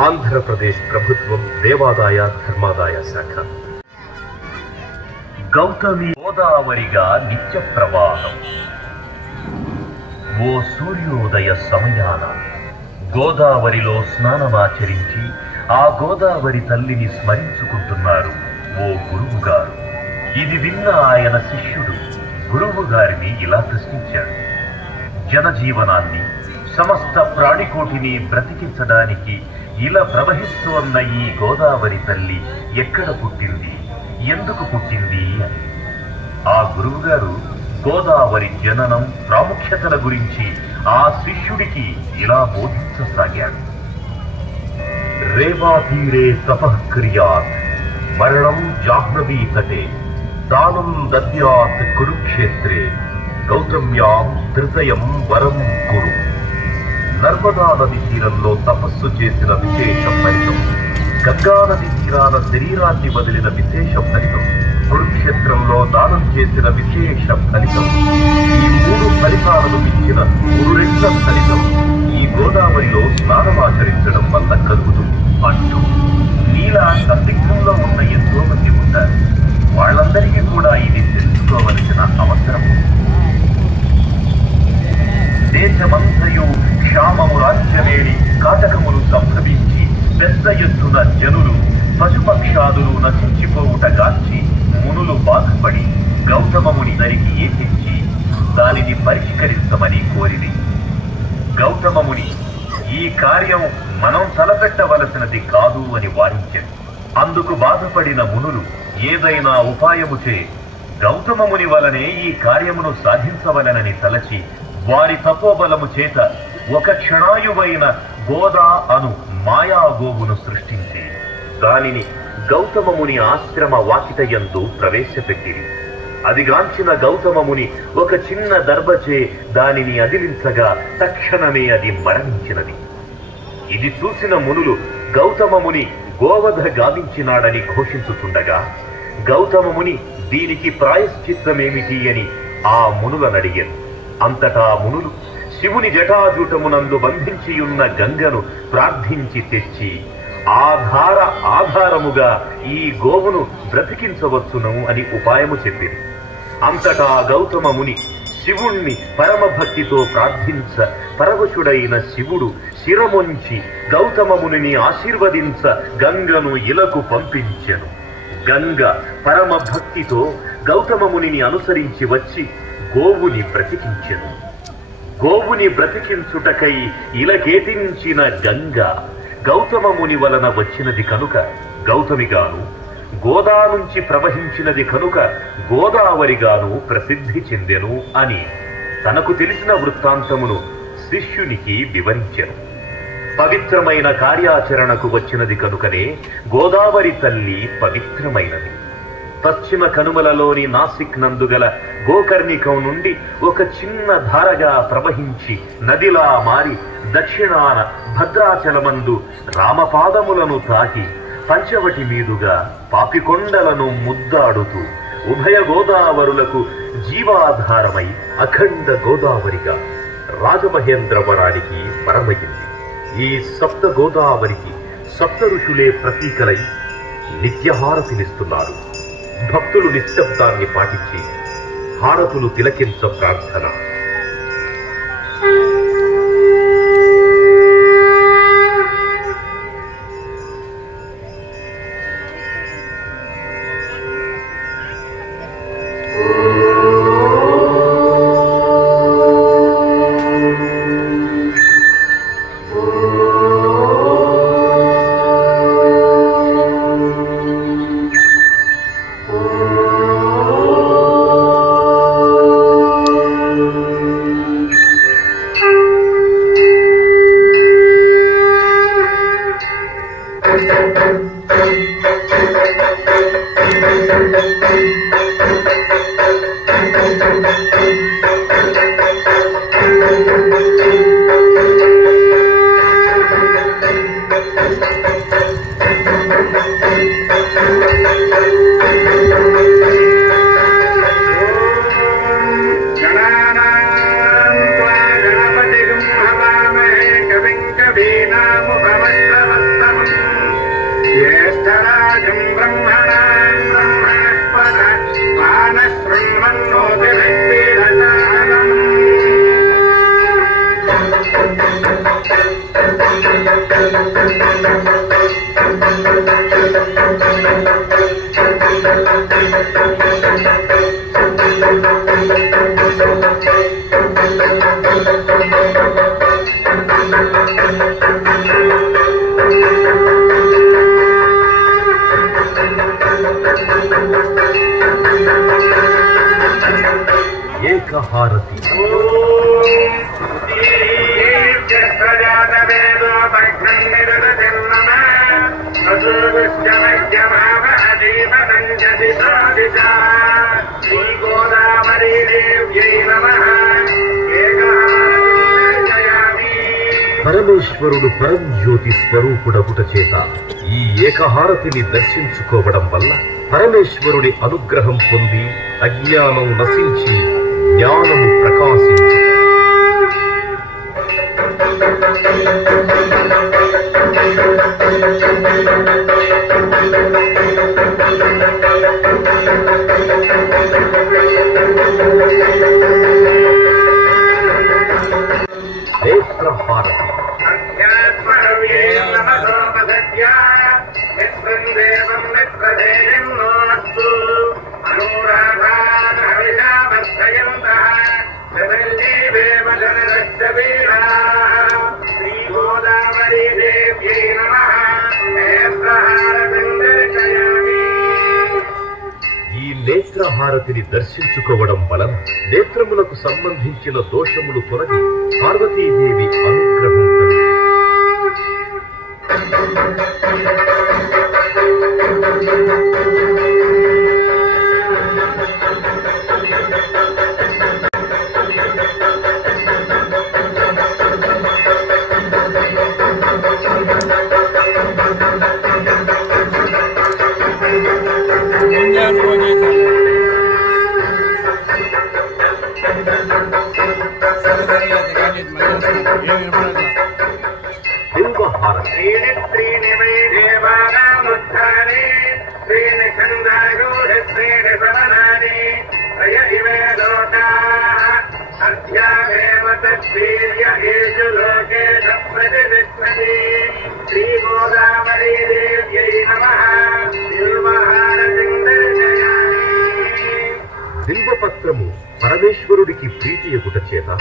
ఆంధ్రప్రదేశ్ ప్రభుత్వం దేవాదాయ ధర్మాదాయ శాఖ. గౌతమి గోదావరిగా నిత్య ప్రవాహం. ఓ సూర్యోదయ సమయాన గోదావరిలో స్నానమాచరించి ఆ గోదావరి తల్లిని స్మరించుకుంటున్నారు ఓ గురువు గారు. ఇది విన్న ఆయన శిష్యుడు గురువు గారిని ఇలా ప్రశ్నించాడు. జనజీవనాన్ని, సమస్త ప్రాణికోటిని బ్రతికించడానికి ఇలా ప్రవహిస్తోన్న ఈ గోదావరి తల్లి ఎక్కడ పుట్టింది, ఎందుకు పుట్టింది అని. ఆ గురువుగారు గోదావరి జననం ప్రాముఖ్యతల గురించి ఆ శిష్యుడికి ఇలా బోధించసాగాడు. రేవాతీరే తపఃక్రియాత్ మరణం జాహ్నవీ తటే దానం దద్యాత్ కురుక్షేత్రే గౌతమ్యాం ధృతయం వరం కురు. నర్మదా నది తీరంలో తపస్సు చేసిన విశేష ఫలితం, గంగా నది తీరాన శరీరాన్ని వదిలిన విశేష ఫలితం, కురుక్షేత్రంలో దానం చేసిన విశేష ఫలితం, ఈ 3 ఫలితాలను మించిన 3 రెట్ల ఫలితం ఈ గోదావరిలో స్నానమాచరించడం వల్ల కలుగుతుంది అంటూ నీలా సందిగ్ధంలో ఉన్న ఎంతో మంది ఉంటారు. వాళ్ళందరికీ కూడా ఇది తెలుసుకోవలసిన అవసరం. దేశమంతయు క్షామము రాజ్యమేడి కాటకములు సంభవించి పెద్ద ఎత్తున జనులు పశుపక్షాదులు నశించిపోవుట గాంచి మునులు బాధపడి గౌతమముని దరికి ఏపించి దానిని పరిష్కరించమని కోరిది. గౌతమముని ఈ కార్యం మనం తలపెట్టవలసినది కాదు అని వారించారు. అందుకు బాధపడిన మునులు ఏదైనా ఉపాయముచే గౌతమముని వలనే ఈ కార్యమును సాధించవలనని తలచి వారి తపోబలము చేత ఒక క్షణాయువైన గోదా అను మాయాగోవును సృష్టించి దానిని గౌతమముని ఆశ్రమ వాకిటయందు ప్రవేశపెట్టిరి. అదిగాంచిన గౌతమముని ఒక చిన్న దర్భచే దానిని అదిలించగా తక్షణమే అది మరణించినది. ఇది చూసిన మునులు గౌతమముని గోవధ గావించినాడని ఘోషించుతుండగా గౌతమముని దీనికి ప్రాయశ్చిత్తమేమిటి అని ఆ మునులనడిగారు. అంతటా మునులు శివుని జటాజూటమునందు బంధించియున్న గంగను ప్రార్థించి తెచ్చి ఆధారముగా ఈ గోవును బ్రతికించవచ్చును అని ఉపాయము చెప్పింది. అంతటా గౌతమముని శివుణ్ణి పరమభక్తితో ప్రార్థించ పరవశుడైన శివుడు శిరమొంచి గౌతమముని ఆశీర్వదించ గంగను ఇలకు పంపించెను. గంగ పరమభక్తితో గౌతమముని అనుసరించి వచ్చి గోవుని బ్రతికించెను. గోవుని బ్రతికించుటకై ఇలకేతించిన గంగ గౌతమముని వలన వచ్చినది కనుక గౌతమిగాను, గోదా నుంచి ప్రవహించినది కనుక గోదావరిగాను ప్రసిద్ధి చెందెను అని తనకు తెలిసిన వృత్తాంతమును శిష్యునికి వివరించెను. పవిత్రమైన కార్యాచరణకు వచ్చినది కనుకనే గోదావరి తల్లి పవిత్రమైనది. పశ్చిమ కనుమలలోని నాసిక్ నందుగల గోకర్ణికం నుండి ఒక చిన్న ధారగా ప్రవహించి నదిలా మారి దక్షిణాన భద్రాచలమందు రామపాదములను తాకి పంచవటి మీదుగా పాపికొండలను ముద్దాడుతూ ఉభయ గోదావరులకు జీవాధారమై అఖండ గోదావరిగా రాజమహేంద్రవరానికి పరమగింది. ఈ సప్త గోదావరికి సప్త ఋషులే ప్రతీకలై నిత్యహారతినిస్తున్నారు. భక్తులు నిశ్శబ్దాన్ని పాటించి హారతులు తిలకించ ప్రార్థన. ఏకహారతి పరమేశ్వరుడు పరంజ్యోతి స్వరూపుడగుట చేత ఈ ఏకహారతిని దర్శించుకోవడం వల్ల పరమేశ్వరుడి అనుగ్రహం పొంది అజ్ఞానం నశించి జ్ఞానము ప్రకాశించు. నేత్రహారతి ఈ నేత్రహారతిని దర్శించుకోవడం వలన నేత్రములకు సంబంధించిన దోషములు తొలగి పార్వతీదేవి అనుగ్రహం కలిగి బిల్వపత్రము పరమేశ్వరుడికి ప్రీతియగుట చేత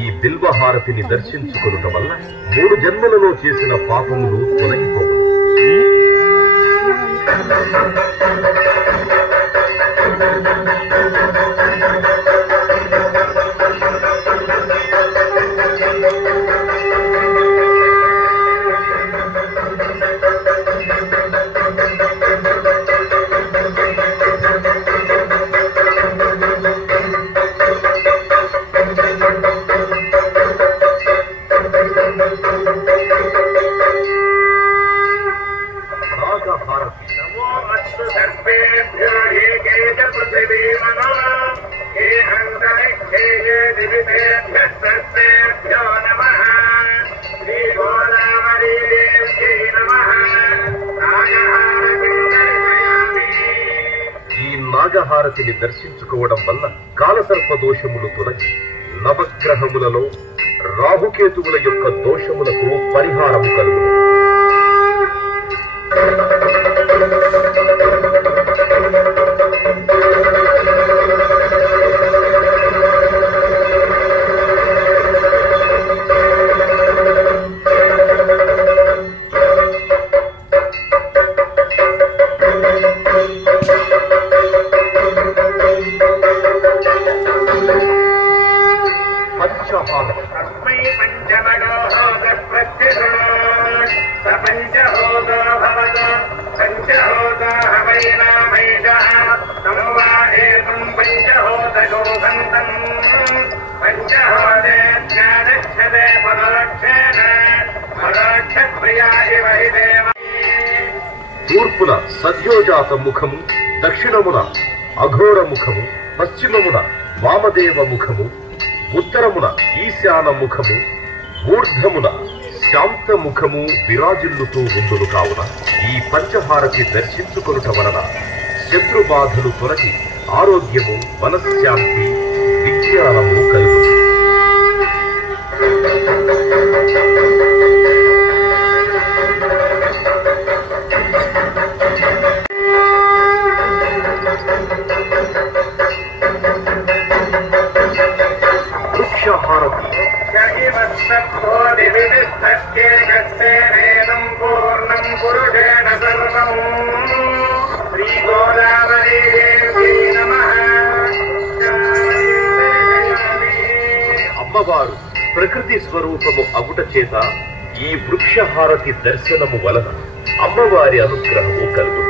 ఈ బిల్వహారతిని దర్శించుకొనుట వల్ల 3 జన్మలలో చేసిన పాపములు తొలగిపోవు. నాగహారతిని దర్శించుకోవడం వల్ల కాలసర్ప దోషములు తొలగి నవగ్రహములలో రాహుకేతువుల యొక్క దోషములకు పరిహారము కలుగును. తూర్పున సద్యోజాత ముఖము, దక్షిణమున అఘోర ముఖము, పశ్చిమమున వామదేవ ముఖము, ఉత్తరమున ఈశాన ముఖము, ఊర్ధమున శాంతముఖము విరాజిల్లుతూ ఉండును కావున ఈ పంచహారతి దర్శించుకొనుట వలన శత్రుబాధలు తొలగి ఆరోగ్యము, మనశ్శాంతి, విజ్ఞానము కలుగును. వృక్షహారతి అమ్మవారు ప్రకృతి స్వరూపము అగుట చేత ఈ వృక్షహారతి దర్శనము వలన అమ్మవారి అనుగ్రహము కలుగును.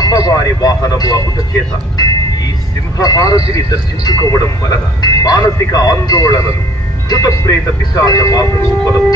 అమ్మవారి వాహనము అగుట చేత ఈ సింహహారతిని దర్శించుకోవడం వలన మానసిక ఆందోళనలు, భూతప్రేత పిశాచ బాధలు తొలగు.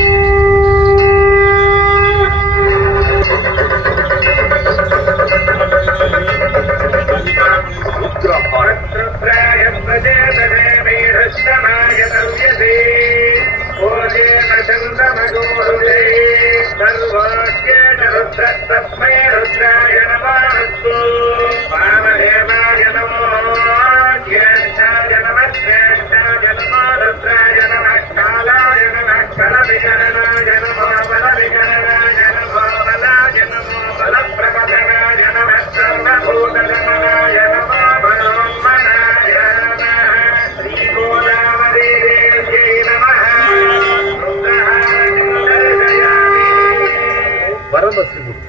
పరమశివుడు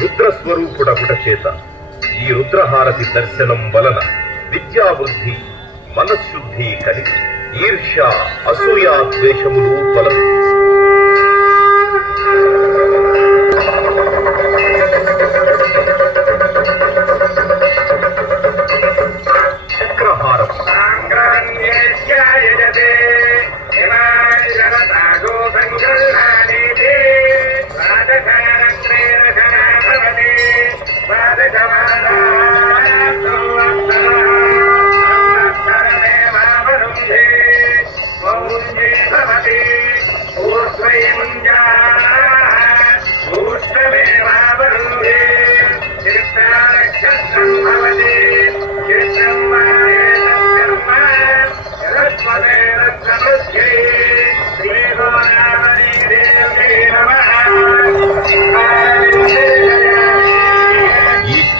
రుద్రస్వరూపుడగుట చేత ఈ రుద్రహారతి దర్శనం వలన విద్యాబుద్ధి, మనశుద్ధి కలిగి ఈర్ష్య, అసూయ, ద్వేషములు తొలగు. చక్రహారం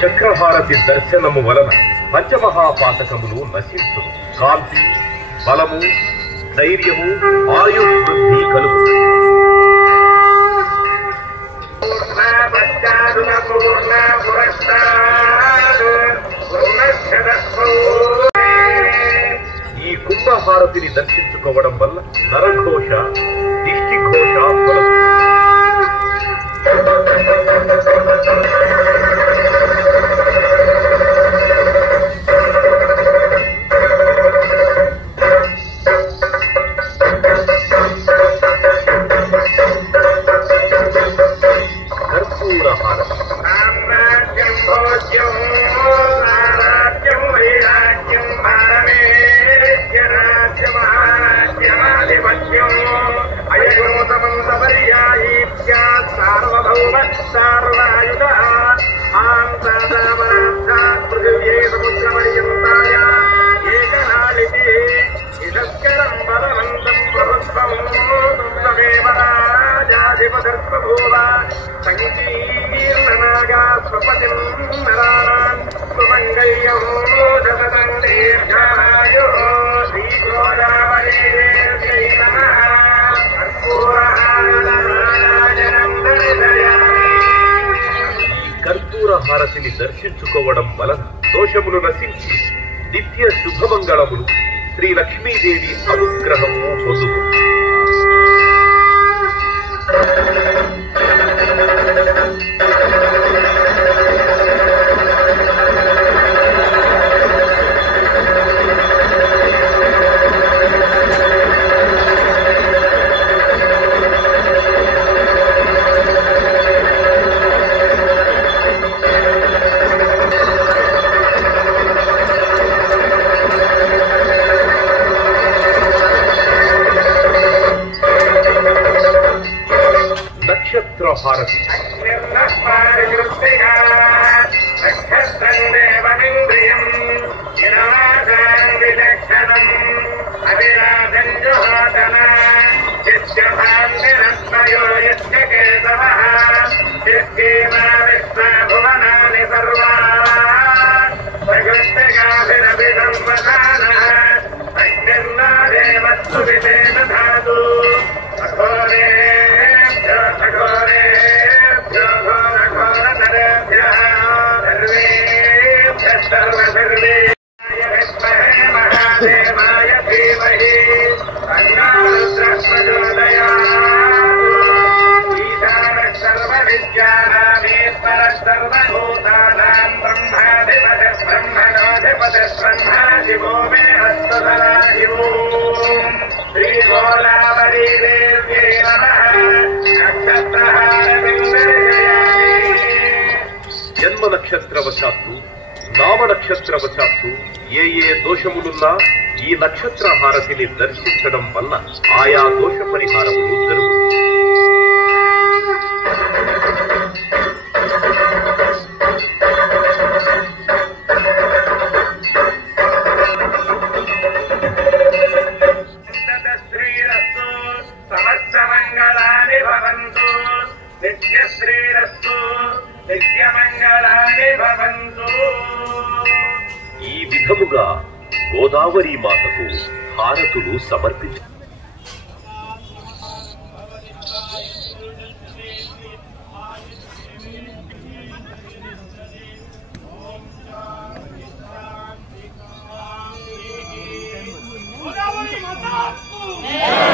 చక్రహారతి దర్శనము వలన పంచమహాపాతకములు నశించును. కాంతి, బలము, ధైర్యము, ఆయుర్వృద్ధి కలుగు. ఈ కుంభహారతిని దర్శించుకోవడం వల్ల నరఘోష, దిష్టిఘోష తొలగు. ఈ కర్పూర హారతిని దర్శించుకోవడం వలన దోషములు నశించి నిత్య శుభమంగళములు శ్రీ లక్ష్మీదేవి అనుగ్రహము పొందుతుంది. నక్షత్రహారతి జన్మ నక్షత్రవశాత్తు నామ నక్షత్రవశాత్తు ఏ దోషములున్నా ఈ నక్షత్ర హారతిని దర్శించడం వల్ల ఆయా దోష పరిహారములు జరుగుతుంది. ఈ విధముగా గోదావరి మాతకు హారతులు సమర్పించారు. గోదావరి మాత